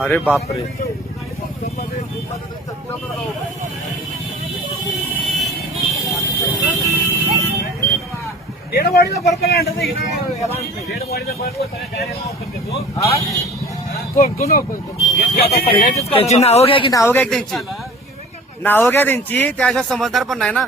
अरे बापरे डेडवाडीचा बर्फ आणतात त्यांची नावं घ्या की नावं घ्या की त्यांची नावं घ्या त्यांची त्याशिवाय समजदार पण नाही ना.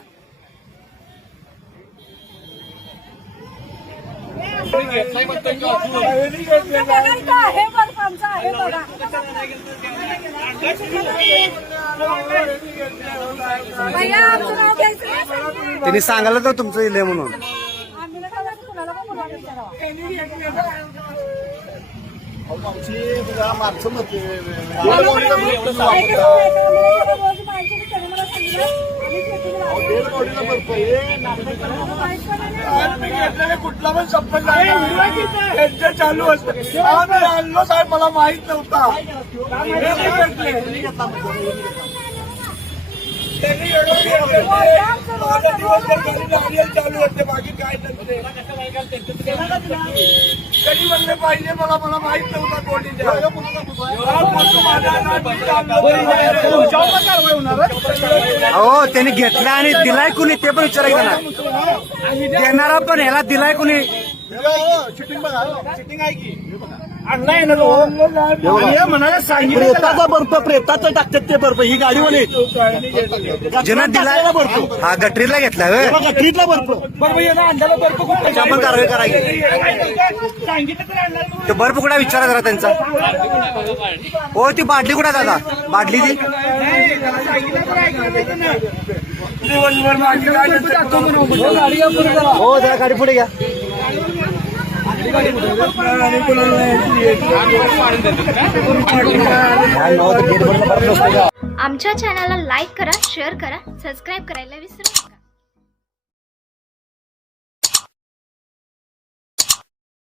त्यांनी सांगायला तर तुमचं इले म्हणून कुठला पण संपत नाही चालू असतं साहेब मला माहित नव्हता. चालू असते बाकी काय नसते. कधी म्हणले पाहिजे मला माहित नव्हता कोणीच्या. हो त्यांनी घेतला आणि दिलाय कुणी ते पण विचारायचं ना. देणारा पण ह्याला दिलाय कुणी. सिटिंग आहे की प्रेताचा बर्फ प्रेताचं टाकतात ते बर्फ ही गाडीवाले ज्यांना दिलाय बर्फ हा गटरीला घेतला गटरीतला बर्फ आणलेला बर्फ आपण कारवाई करायची. तो बर्फ कुठे विचारा जरा त्यांचा. हो ती बाटली कुठे दादा बाटली ती हो जरा गाडी पुढे घ्या. आमच्या चॅनलला लाईक करा, शेअर करा, सबस्क्राईब करायला विसरू नका.